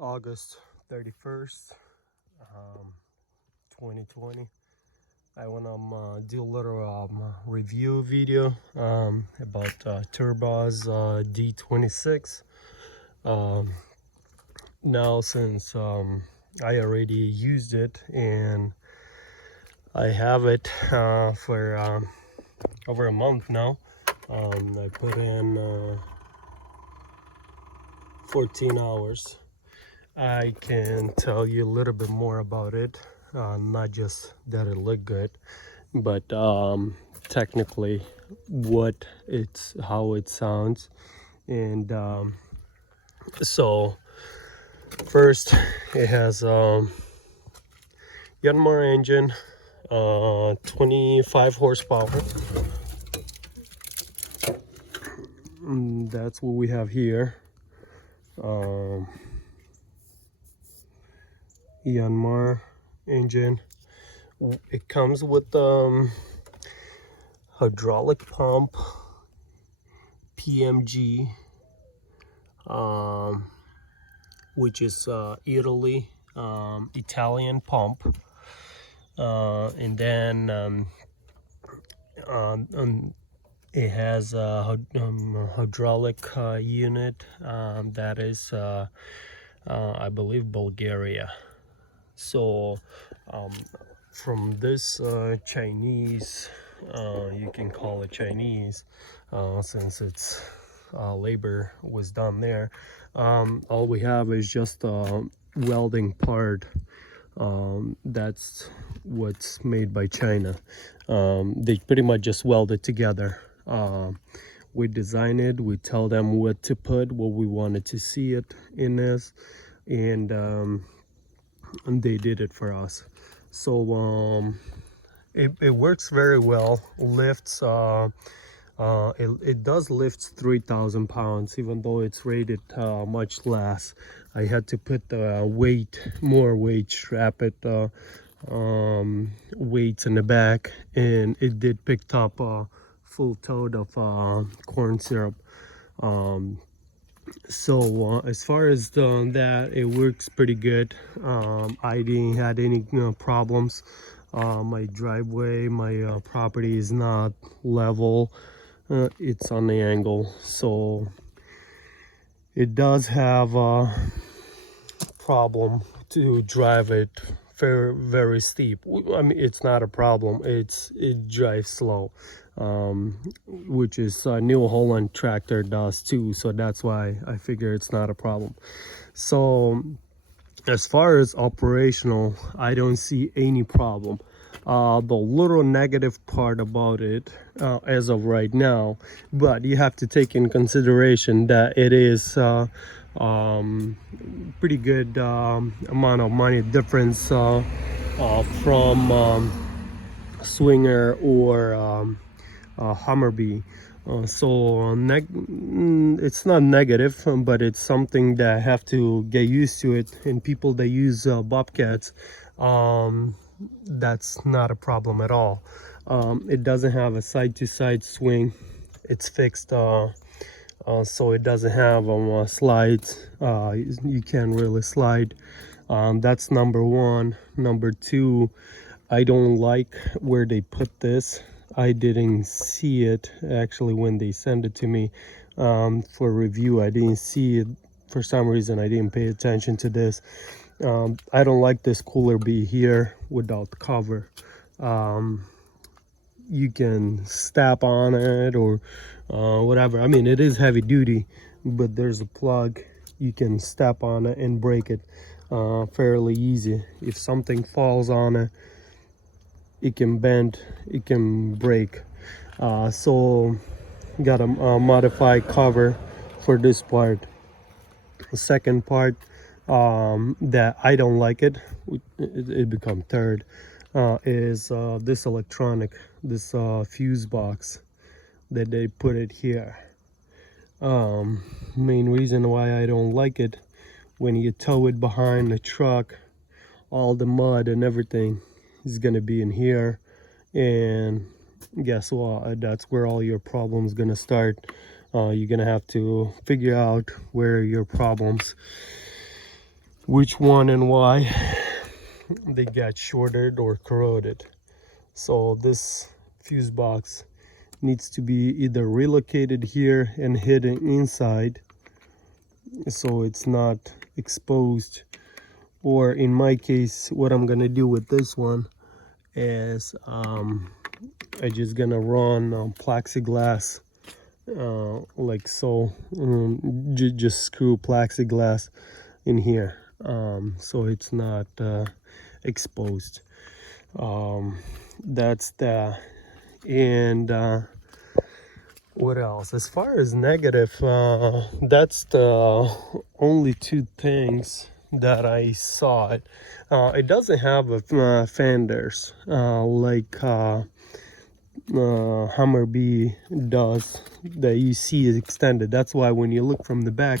August 31st, 2020. I want to do a little review video about TurBuzz D26. Now, since I already used it and I have it for over a month now, I put in 14 hours. I can tell you a little bit more about it, not just that it looked good, but technically how it sounds. And so first, it has Yanmar engine, 25 horsepower. And that's what we have here. Yanmar engine. It comes with hydraulic pump, PMG, which is Italian pump, and then it has a hydraulic unit that is I believe Bulgaria. So from this Chinese, you can call it Chinese since it's labor was done there, all we have is just a welding part. That's what's made by China. They pretty much just weld it together. We design it, we tell them what to put, what we wanted to see it in this, and they did it for us. So it works very well. Lifts it does lift 3,000 pounds, even though it's rated much less. I had to put the more weight, strap it weights in the back, and it did pick up a full tote of corn syrup. So as far as that, it works pretty good. I didn't had any problems. My driveway, my property is not level. It's on the angle, so it does have a problem to drive it very, very steep. I mean, it's not a problem, it drives slow, which is New Holland tractor does too, so that's why I figure it's not a problem. So as far as operational, I don't see any problem. The little negative part about it as of right now, but you have to take in consideration that it is pretty good amount of money difference from Swinger or Hummerbee. So it's not negative, but it's something that I have to get used to it. And people that use bobcats, that's not a problem at all. It doesn't have a side-to-side swing. It's fixed, so it doesn't have slides. You can't really slide. That's number one. Number two, I don't like where they put this. I didn't see it actually when they sent it to me for review. I didn't see it for some reason. I didn't pay attention to this. I don't like this cooler be here without cover. You can step on it or whatever. I mean, it is heavy duty, but there's a plug. You can step on it and break it fairly easy. If something falls on it, it can bend, it can break. So got a modified cover for this part. The second part that I don't like it become third, is this electronic, this fuse box that they put it here. Main reason why I don't like it, when you tow it behind the truck, all the mud and everything is gonna be in here, and guess what, that's where all your problems gonna start. You're gonna have to figure out where your problems which one and why they got shorted or corroded. So this fuse box needs to be either relocated here and hidden inside so it's not exposed, or in my case what I'm gonna do with this one is I'm just gonna run plexiglass like so, just screw plexiglass in here so it's not exposed. That's that. And what else? As far as negative, that's the only two things that I saw. It doesn't have a fenders like Hummer-B does, that you see is extended. That's why when you look from the back,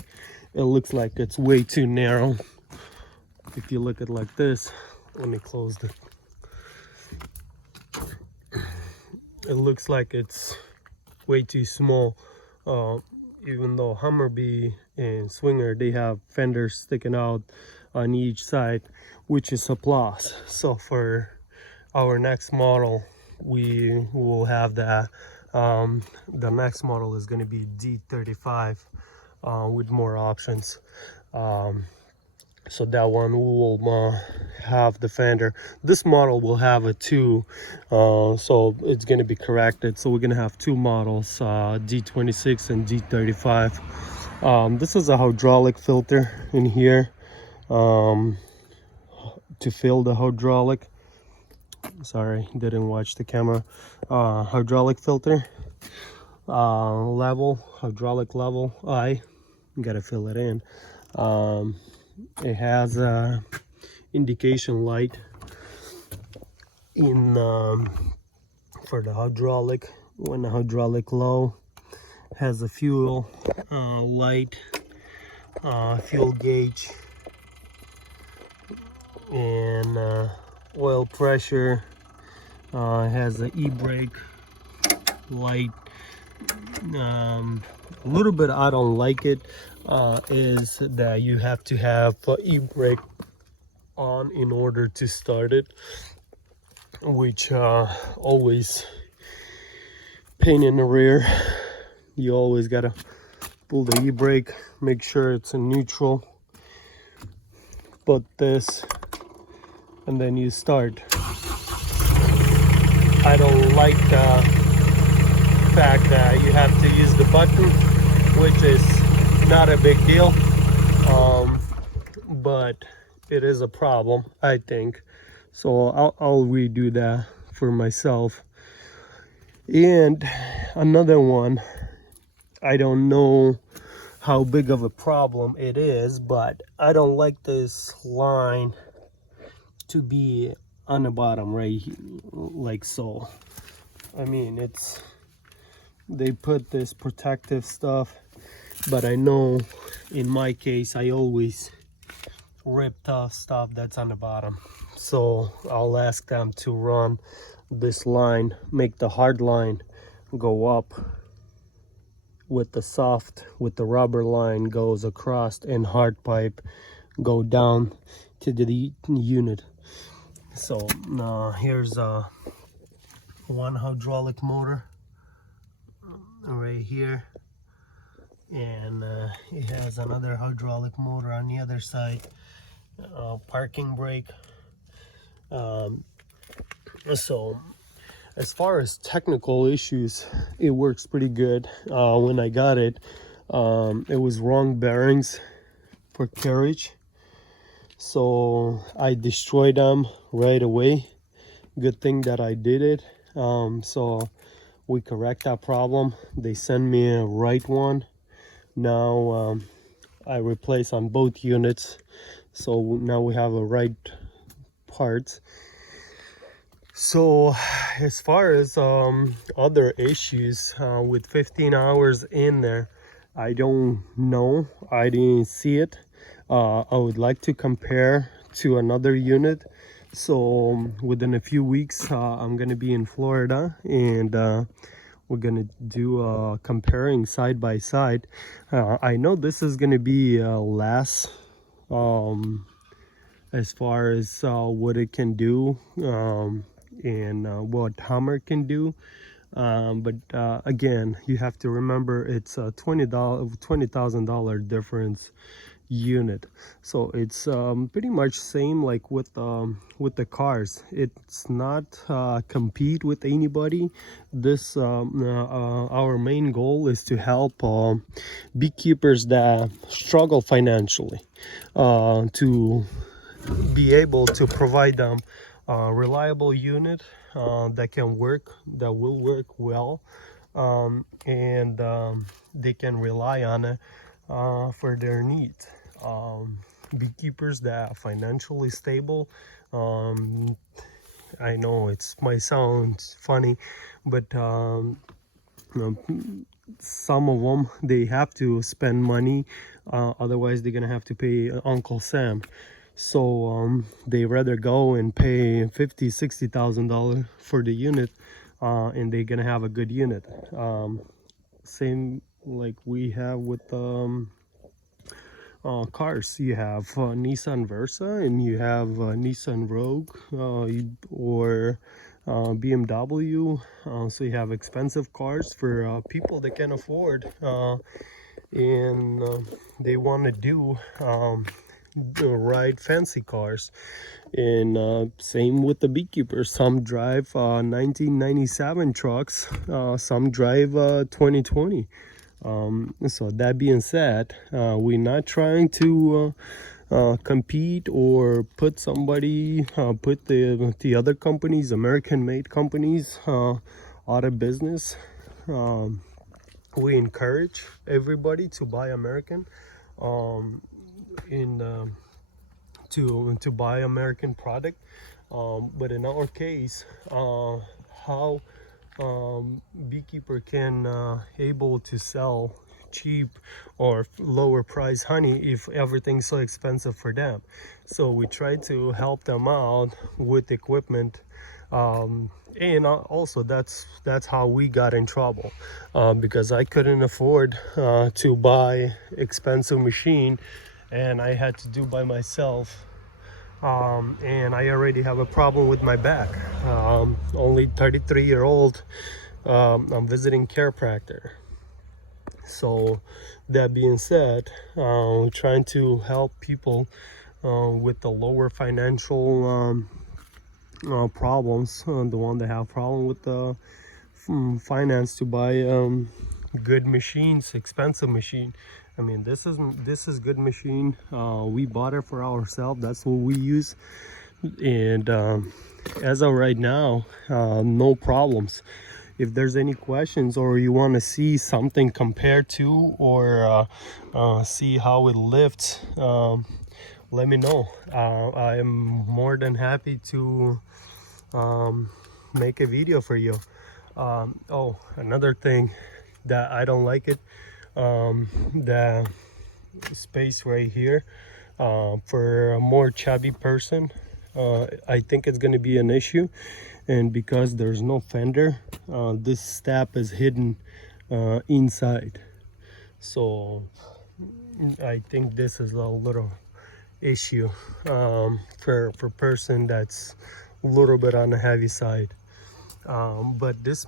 it looks like it's way too narrow. If you look at like this, let me close it. It looks like it's way too small, even though Hummer-B and Swinger, they have fenders sticking out on each side, which is a plus. So for our next model, we will have that. The next model is going to be D35 with more options. So that one will have the fender. This model will have a 2, so it's going to be corrected. So we're going to have 2 models, D26 and D35. This is a hydraulic filter in here to fill the hydraulic. Sorry, didn't watch the camera. Hydraulic filter level, hydraulic level. I gotta fill it in. It has a indication light in for the hydraulic. When the hydraulic low, has a fuel light, fuel gauge, and oil pressure. Has an EBrake light. A little bit I don't like it is that you have to have EBrake on in order to start it, which always pain in the rear. You always gotta pull the EBrake, make sure it's in neutral, put this, and then you start. I don't like the fact that you have to use the button, which is not a big deal, but it is a problem, I think. So I'll redo that for myself. And another one, I don't know how big of a problem it is, but I don't like this line to be on the bottom right here, like so. I mean, they put this protective stuff, but I know in my case I always rip off stuff that's on the bottom. So I'll ask them to run this line, make the hard line go up with the rubber line goes across, and hard pipe go down to the unit. So now here's one hydraulic motor right here, and it has another hydraulic motor on the other side, parking brake. So as far as technical issues, it works pretty good. When I got it, it was wrong bearings for carriage, so I destroyed them right away. Good thing that I did it. So we correct that problem. They send me a right one. Now I replace on both units, so now we have a right parts. So as far as other issues with 15 hours in there, I don't know. I didn't see it. I would like to compare to another unit. So within a few weeks, I'm gonna be in Florida, and we're gonna do comparing side by side. I know this is gonna be less as far as what it can do, and what Hummer can do. But again, you have to remember it's a $20,000 difference unit, so it's pretty much same like with the cars. It's not compete with anybody. This our main goal is to help beekeepers that struggle financially, to be able to provide them a reliable unit that will work well, and they can rely on it for their needs. Beekeepers that are financially stable, I know it might sound funny, but you know, some of them, they have to spend money, otherwise they're gonna have to pay Uncle Sam. So they rather go and pay $50,000-$60,000 for the unit, and they're gonna have a good unit. Same like we have with cars. You have Nissan Versa, and you have Nissan Rogue, or BMW. So you have expensive cars for people that can afford, and they want to do ride fancy cars. And same with the beekeepers. Some drive 1997 trucks, some drive 2020. So that being said, we're not trying to compete or put the other companies, American made companies, out of business. We encourage everybody to buy American, to buy American product, but in our case, how beekeeper can able to sell cheap or lower price honey if everything's so expensive for them. So we try to help them out with equipment, and also that's how we got in trouble, because I couldn't afford to buy expensive machine, and I had to do by myself. And I already have a problem with my back. Only 33-year-old. I'm visiting chiropractor. So that being said, we're trying to help people with the lower financial problems, the one that have problem with the finance to buy good machines, expensive machine. I mean, this is good machine. We bought it for ourselves. That's what we use, and as of right now, no problems. If there's any questions, or you want to see something compared to, or see how it lifts, let me know. I am more than happy to make a video for you. Oh, another thing that I don't like it, the space right here, for a more chubby person, I think it's going to be an issue. And because there's no fender, this step is hidden inside, so I think this is a little issue for person that's a little bit on the heavy side. But this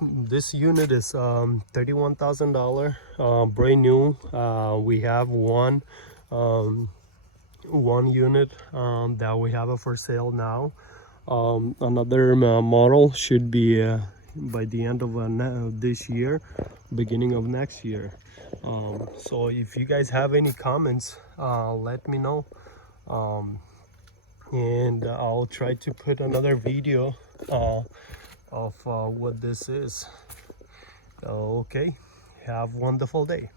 unit is $31,000, brand new. We have one unit that we have for sale now. Another model should be by the end of this year, beginning of next year. So if you guys have any comments, let me know, and I'll try to put another video of what this is. Okay, have a wonderful day.